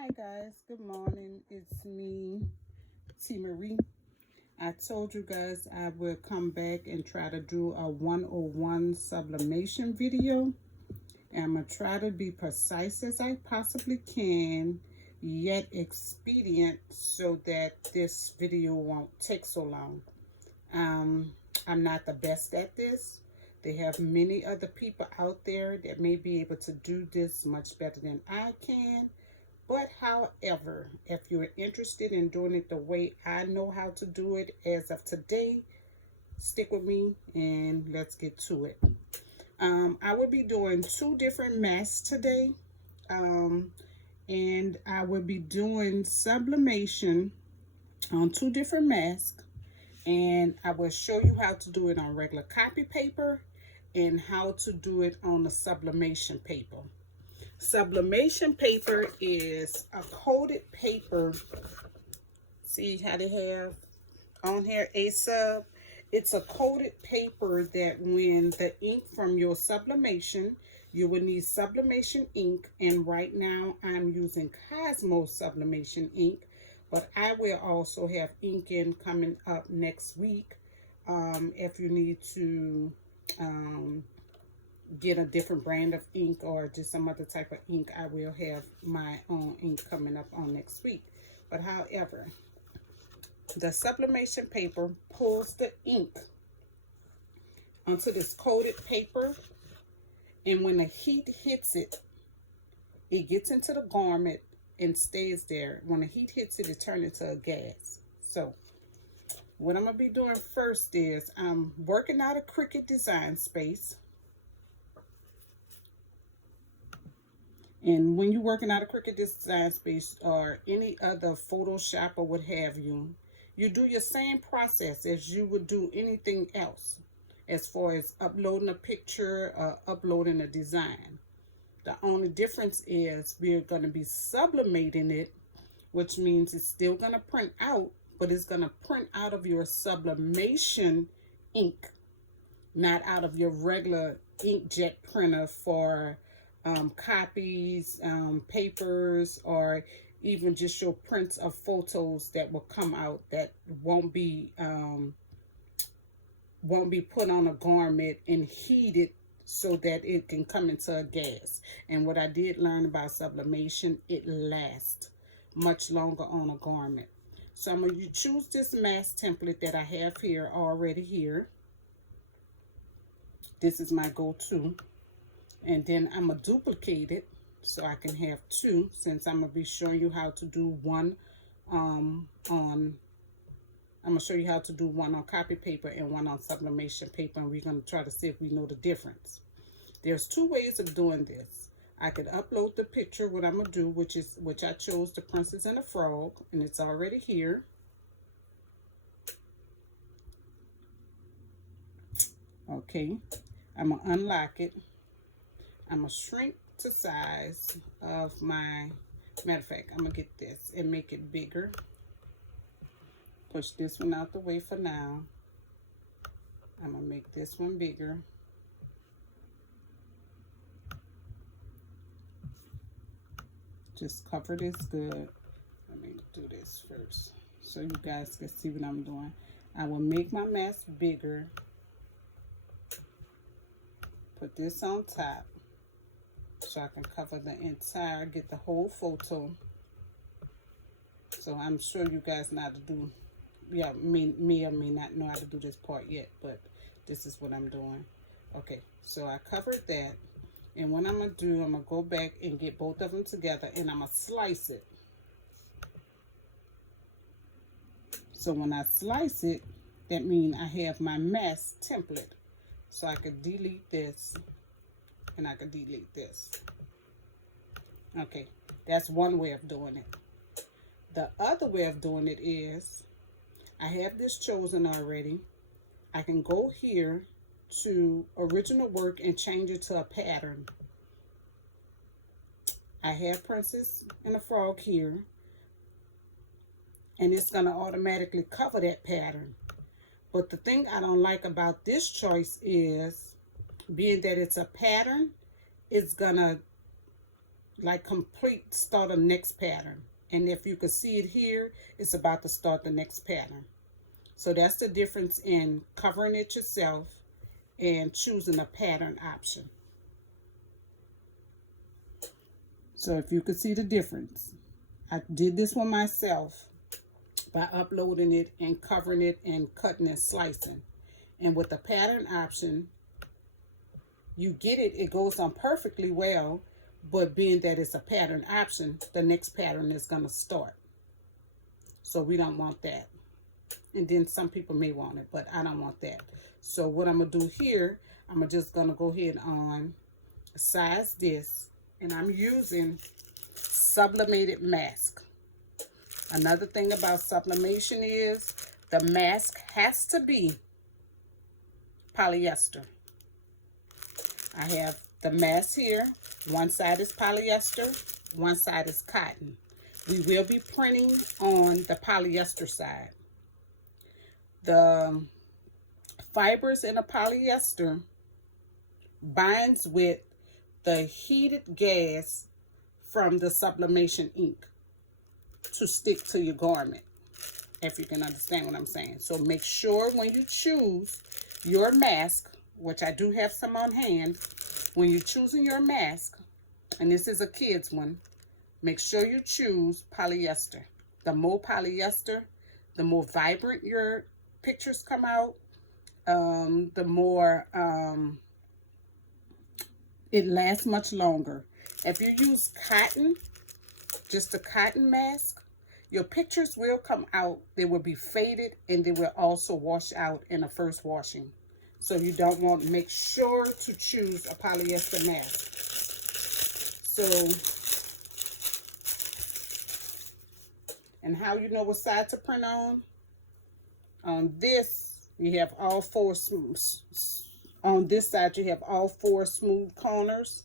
Hi guys, good morning. It's me, T. Marie. I told you guys I will come back and try to do a 101 sublimation video. And I'm going to try to be precise as I possibly can, yet expedient so that this video won't take so long. I'm not the best at this. They have many other people out there that may be able to do this much better than I can. But however, if you're interested in doing it the way I know how to do it as of today, stick with me and let's get to it. I will be doing two different masks today. And I will be doing sublimation on two different masks. And I will show you how to do it on regular copy paper and how to do it on the sublimation paper. Sublimation paper is a coated paper. See how they have on here a sub? It's a coated paper that when the ink from your sublimation, you will need sublimation ink. And right now I'm using Cosmo sublimation ink, but I will also have ink in coming up next week. If you need to get a different brand of ink or just some other type of ink, I will have my own ink coming up on next week. But however, the sublimation paper pulls the ink onto this coated paper, and when the heat hits it, it gets into the garment and stays there. When the heat hits it, it turns into a gas. So what I'm gonna be doing first is I'm working out a Cricut design space. And when you're working out a Cricut design space or any other Photoshop or what have you, you do your same process as you would do anything else as far as uploading a picture or uploading a design. The only difference is we're going to be sublimating it, which means it's still going to print out, but it's going to print out of your sublimation ink, not out of your regular inkjet printer for copies, papers, or even just your prints of photos that will come out that won't be put on a garment and heated so that it can come into a gas. And what I did learn about sublimation, it lasts much longer on a garment. So I'm going to choose this mask template that I have here already here. This is my go-to. And then I'm going to duplicate it so I can have two, since I'm going to be showing you how to do one I'm going to show you how to do one on copy paper and one on sublimation paper, and we're going to try to see if we know the difference. There's two ways of doing this. I could upload the picture, what I'm going to do, which I chose the Princess and the Frog, and it's already here. Okay, I'm going to unlock it. I'm going to shrink to size of my, matter of fact, I'm going to get this and make it bigger. Push this one out the way for now. I'm going to make this one bigger. Just cover this good. Let me do this first so you guys can see what I'm doing. I will make my mask bigger. Put this on top so I can cover the entire, get the whole photo. So I'm sure you guys know how to do, yeah, may or may not know how to do this part yet, but this is what I'm doing. Okay, so I covered that. And what I'm going to do, I'm going to go back and get both of them together, and I'm going to slice it. So when I slice it, that means I have my mask template. So I could delete this, and I could delete this. Okay, that's one way of doing it. The other way of doing it is, I have this chosen already. I can go here to original work and change it to a pattern. I have Princess and the Frog here, and it's going to automatically cover that pattern. But the thing I don't like about this choice is, being that it's a pattern, it's gonna like complete start a next pattern. And if you could see it here, it's about to start the next pattern. So that's the difference in covering it yourself and choosing a pattern option. So if you could see the difference, I did this one myself by uploading it and covering it and cutting and slicing. And with the pattern option, you get it, it goes on perfectly well, but being that it's a pattern option, the next pattern is going to start. So we don't want that. And then some people may want it, but I don't want that. So what I'm going to do here, I'm just going to go ahead on size this, and I'm using sublimated mask. Another thing about sublimation is the mask has to be polyester. I have the mask here. One side is polyester, one side is cotton. We will be printing on the polyester side. The fibers in the polyester binds with the heated gas from the sublimation ink to stick to your garment, if you can understand what I'm saying. So make sure when you choose your mask, which I do have some on hand, when you're choosing your mask, and this is a kid's one, make sure you choose polyester. The more polyester, the more vibrant your pictures come out, the more it lasts much longer. If you use cotton, just a cotton mask, your pictures will come out. They will be faded, and they will also wash out in the first washing. So you don't want to make sure to choose a polyester mask. So, and how you know what side to print on? On this, you have all four smooth. On this side, you have all four smooth corners.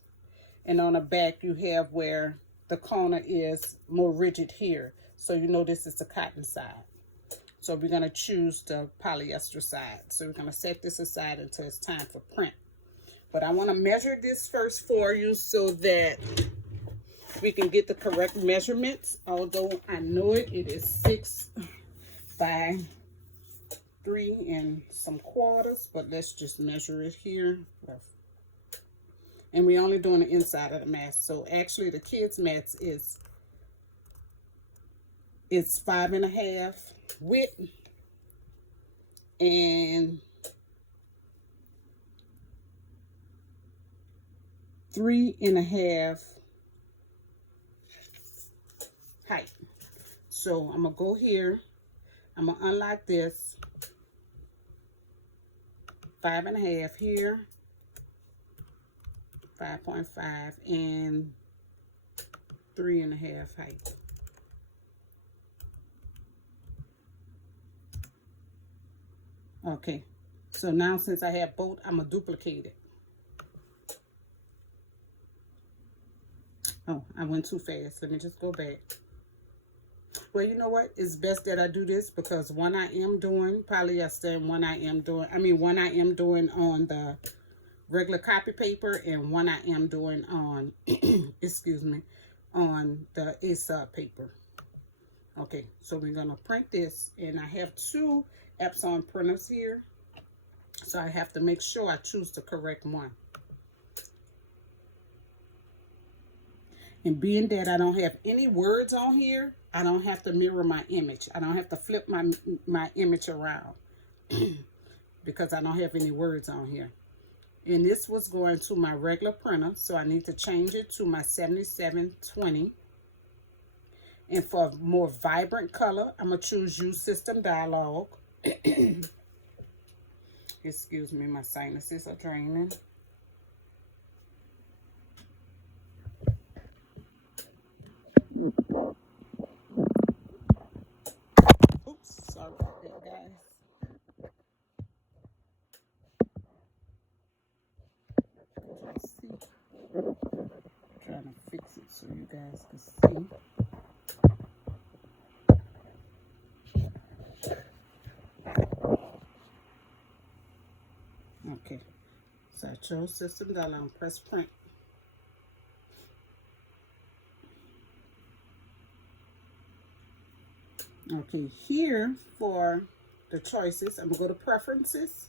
And on the back, you have where the corner is more rigid here. So you know this is the cotton side. So we're going to choose the polyester side. So we're going to set this aside until it's time for print. But I want to measure this first for you so that we can get the correct measurements. Although I know it is 6 by 3 and some quarters. But let's just measure it here. And we're only doing the inside of the mask. So actually the kids' mask is 5.5 width and 3.5 height. So I'm gonna go here, I'm gonna unlock this, 5.5 here, 5.5 and 3.5 height. Okay, so now since I have both, I'm gonna duplicate it. Oh, I went too fast. Let me just go back. Well, you know what? It's best that I do this because one I am doing polyester and one I am doing on the regular copy paper and one I am doing on, excuse me, on the A-sub paper. Okay, so we're gonna print this, and I have 2 Epson printers here, so I have to make sure I choose the correct one. And being that I don't have any words on here, I don't have to mirror my image. I don't have to flip my image around because I don't have any words on here. And this was going to my regular printer, so I need to change it to my 7720. And for a more vibrant color, I'm going to choose Use System Dialog. Excuse me, my sinuses are draining. Oops, sorry about that, guys. Trying to fix it so you guys can see. Okay, so I chose System Dialog, press print. Okay, here for the choices, I'm gonna go to preferences.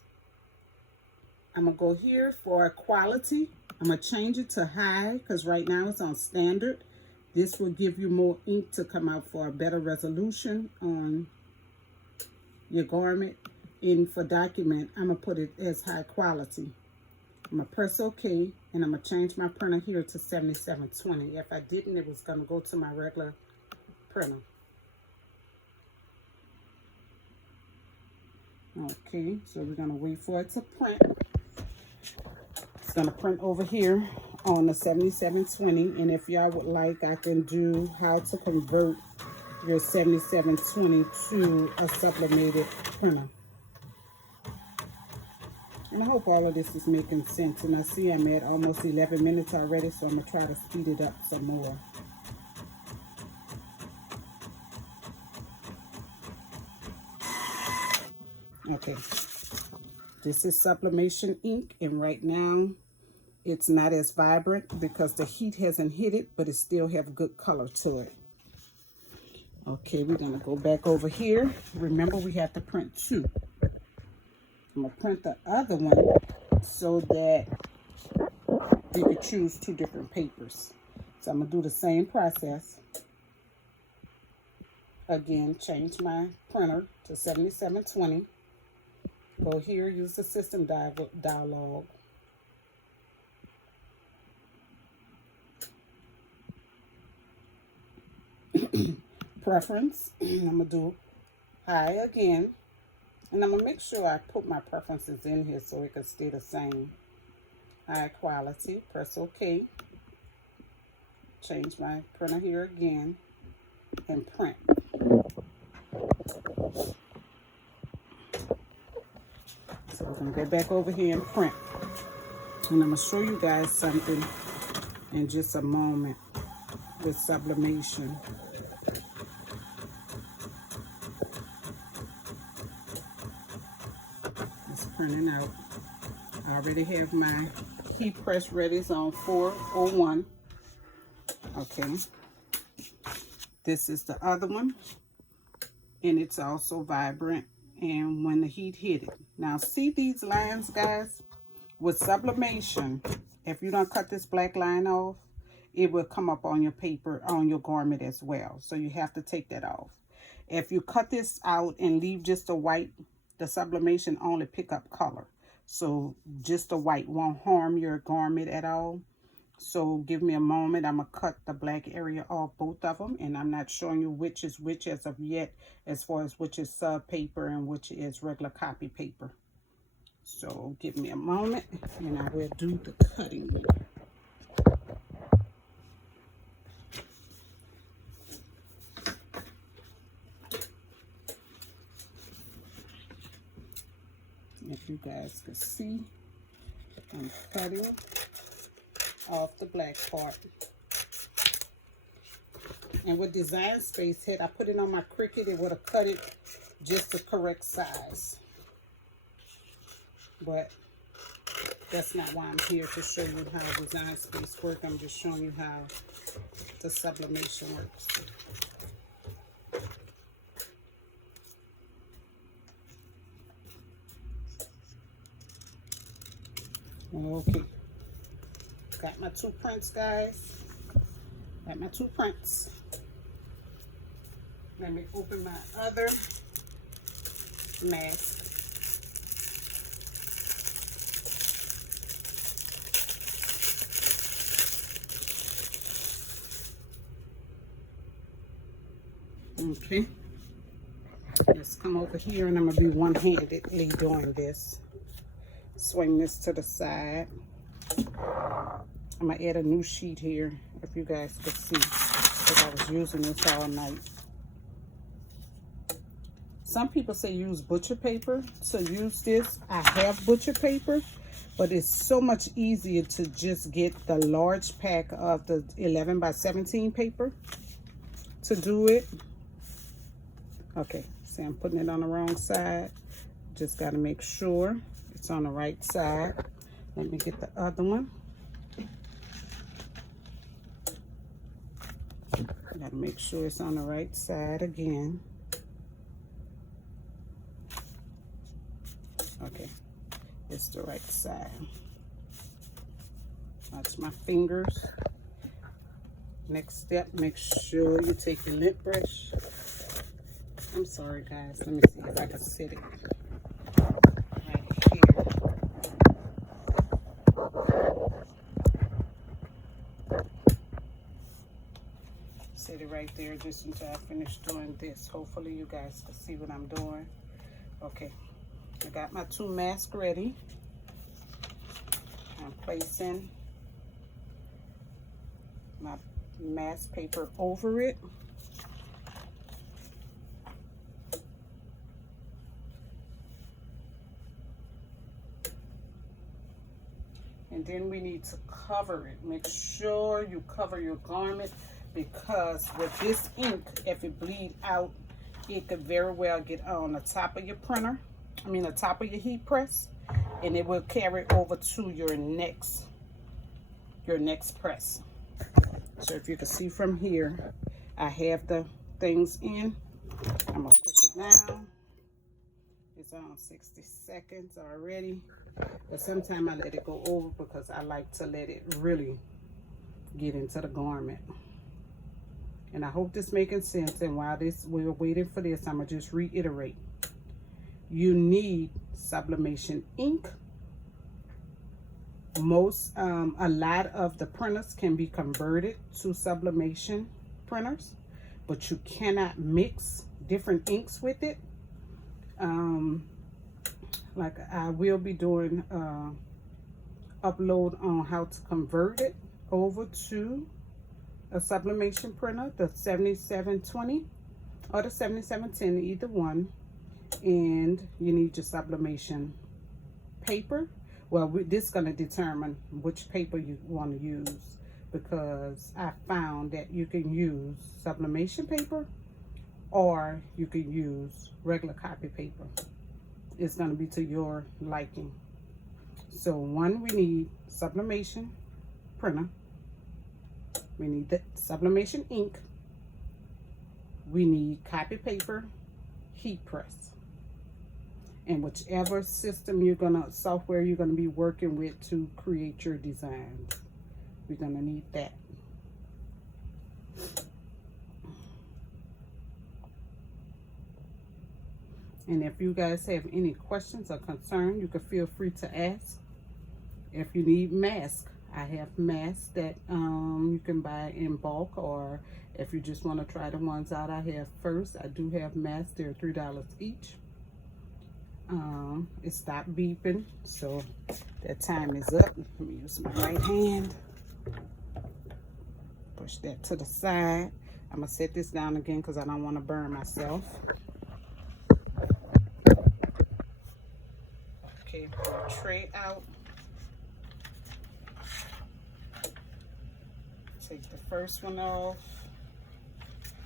I'm gonna go here for quality. I'm gonna change it to high because right now it's on standard. This will give you more ink to come out for a better resolution on your garment. And for document, I'm gonna put it as high quality. I'm gonna press OK, and I'm gonna change my printer here to 7720. If I didn't, it was gonna go to my regular printer. Okay, so we're gonna wait for it to print. It's gonna print over here on the 7720, and if y'all would like, I can do how to convert your 7720 to a sublimated printer. And I hope all of this is making sense. And I see I'm at almost 11 minutes already, so I'm gonna try to speed it up some more. Okay, this is Sublimation ink, and right now it's not as vibrant because the heat hasn't hit it, but it still have good color to it. Okay, we're gonna go back over here. Remember, we have to print two. I'm gonna print the other one so that you can choose two different papers. So I'm gonna do the same process. Again, change my printer to 7720. Go here, use the system dialog. Preference, I'm gonna do high again. And I'm gonna make sure I put my preferences in here so it can stay the same. High quality, press OK. Change my printer here again and print. So we're gonna go back over here and print. And I'm gonna show you guys something in just a moment with sublimation. It's printing out. I already have my heat press ready. It's on 401. Okay. This is the other one. And it's also vibrant. And when the heat hit it. Now see these lines, guys? With sublimation, if you don't cut this black line off, it will come up on your paper, on your garment as well. So you have to take that off. If you cut this out and leave just the white, the sublimation only pick up color. So just the white won't harm your garment at all. So give me a moment. I'm going to cut the black area off both of them. And I'm not showing you which is which as of yet, as far as which is sub paper and which is regular copy paper. So give me a moment and I will do the cutting. If you guys can see, I'm cutting off the black part. And with Design Space Head, I put it on my Cricut. It would have cut it just the correct size. But that's not why I'm here, to show you how Design Space works. I'm just showing you how the sublimation works. Okay. Got my two prints, guys. Got my two prints. Let me open my other mask. Okay, let's come over here and I'm going to be one-handedly doing this. Swing this to the side. I'm going to add a new sheet here, if you guys could see, because I was using this all night. Some people say use butcher paper to use this. I have butcher paper, but it's so much easier to just get the large pack of the 11 by 17 paper to do it. Okay, see, I'm putting it on the wrong side. Just got to make sure it's on the right side. Let me get the other one. Got to make sure it's on the right side again. the right side. Watch my fingers. Next step, make sure you take your lint brush. I'm sorry guys, let me see if I can set it right here. Set it right there just until I finish doing this. Hopefully you guys can see what I'm doing. Okay, I got my 2 masks ready. I'm placing my mask paper over it. And then we need to cover it. Make sure you cover your garment, because with this ink, if it bleed out, it could very well get on the top of your printer. I mean the top of your heat press, and it will carry over to your next press. So if you can see from here, I have the things in. I'm gonna push it down. It's on 60 seconds already, but sometimes I let it go over because I like to let it really get into the garment. And I hope this making sense. And while we're waiting for this, I'm gonna just reiterate. You need sublimation ink. A lot of the printers can be converted to sublimation printers, but you cannot mix different inks with it. Like I will be doing upload on how to convert it over to a sublimation printer, the 7720 or the 7710, either one. And you need your sublimation paper. Well, this is going to determine which paper you want to use, because I found that you can use sublimation paper or you can use regular copy paper. It's going to be to your liking. So one, we need sublimation printer. We need the sublimation ink. We need copy paper, heat press. And whichever system software you're gonna be working with to create your designs, we're gonna need that. And if you guys have any questions or concern, you can feel free to ask. If you need masks, I have masks that you can buy in bulk, or if you just want to try the ones out I have first, I do have masks. They're $3 each. It stopped beeping, so that time is up. Let me use my right hand. Push that to the side. I'm gonna set this down again because I don't want to burn myself. Okay, pull a tray out. Take the first one off.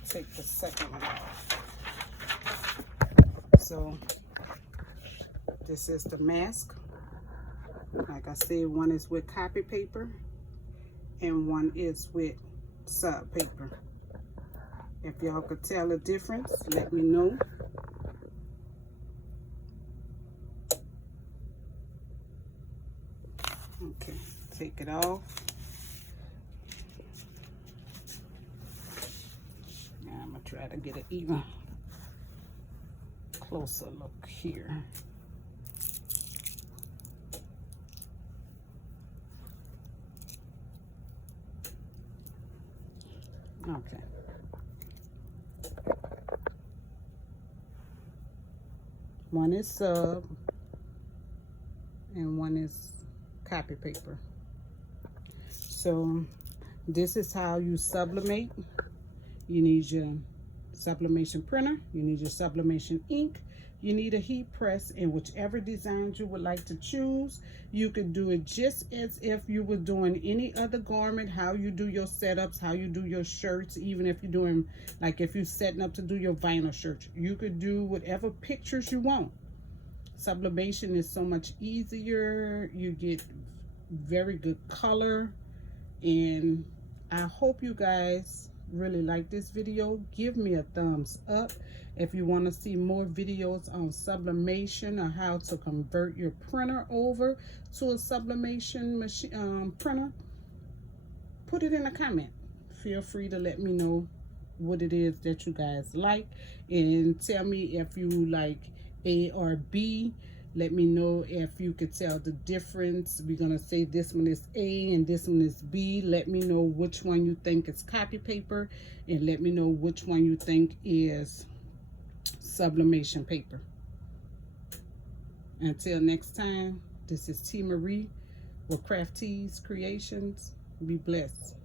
Take the second one off. So this is the mask. Like I said, one is with copy paper and one is with sub paper. If y'all could tell the difference, let me know. Okay, take it off. Now I'm gonna try to get an even closer look here. Okay. One is sub and one is copy paper. So this is how you sublimate. You need your sublimation printer, you need your sublimation ink, you need a heat press, and whichever designs you would like to choose, you can do it just as if you were doing any other garment, how you do your setups, how you do your shirts. Even if you're doing, like if you're setting up to do your vinyl shirts, you could do whatever pictures you want. Sublimation is so much easier. You get very good color, and I hope you guys really like this video, give me a thumbs up. If you want to see more videos on sublimation or how to convert your printer over to a sublimation machine printer, put it in a comment. Feel free to let me know what it is that you guys like, and tell me if you like A or B. Let me know if you could tell the difference. We're gonna say this one is A and this one is B. Let me know which one you think is copy paper, and let me know which one you think is sublimation paper. Until next time, this is T. Marie with Craft Tees Creations. Be blessed.